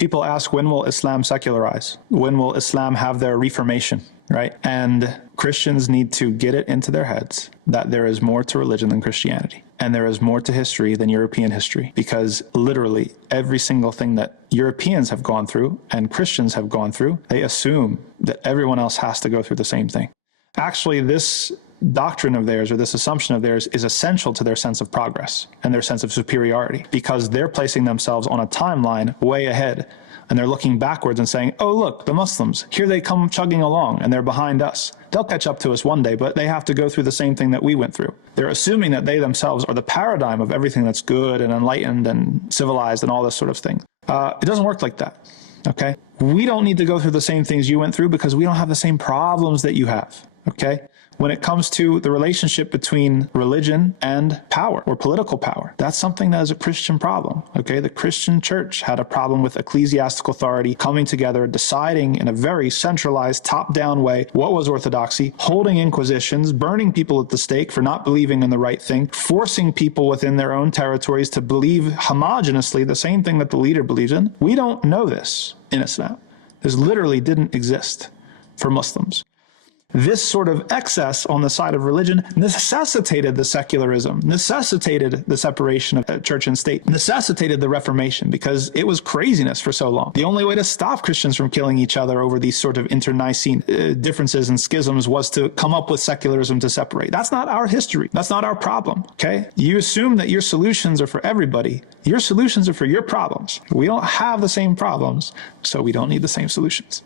People ask, when will Islam secularize? When will Islam have their reformation, right? And Christians need to get it into their heads that there is more to religion than Christianity. And there is more to history than European history, because literally every single thing that Europeans have gone through and Christians have gone through, they assume that everyone else has to go through the same thing. Actually, this doctrine of theirs, or this assumption of theirs, is essential to their sense of progress and their sense of superiority, because they're placing themselves on a timeline way ahead. And they're looking backwards and saying, oh, look, the Muslims, here they come chugging along and they're behind us. They'll catch up to us one day, but they have to go through the same thing that we went through. They're assuming that they themselves are the paradigm of everything that's good and enlightened and civilized and all this sort of thing. It doesn't work like that, okay? We don't need to go through the same things you went through because we don't have the same problems that you have, okay? When it comes to the relationship between religion and power or political power, that's something that is a Christian problem, okay? The Christian church had a problem with ecclesiastical authority coming together, deciding in a very centralized, top-down way what was orthodoxy, holding inquisitions, burning people at the stake for not believing in the right thing, forcing people within their own territories to believe homogeneously the same thing that the leader believes in. We don't know this in Islam. This literally didn't exist for Muslims. This sort of excess on the side of religion necessitated the secularism, necessitated the separation of church and state, necessitated the Reformation, because it was craziness for so long. The only way to stop Christians from killing each other over these sort of internecine differences and schisms was to come up with secularism to separate. That's not our history. That's not our problem, okay? You assume that your solutions are for everybody. Your solutions are for your problems. We don't have the same problems, so we don't need the same solutions.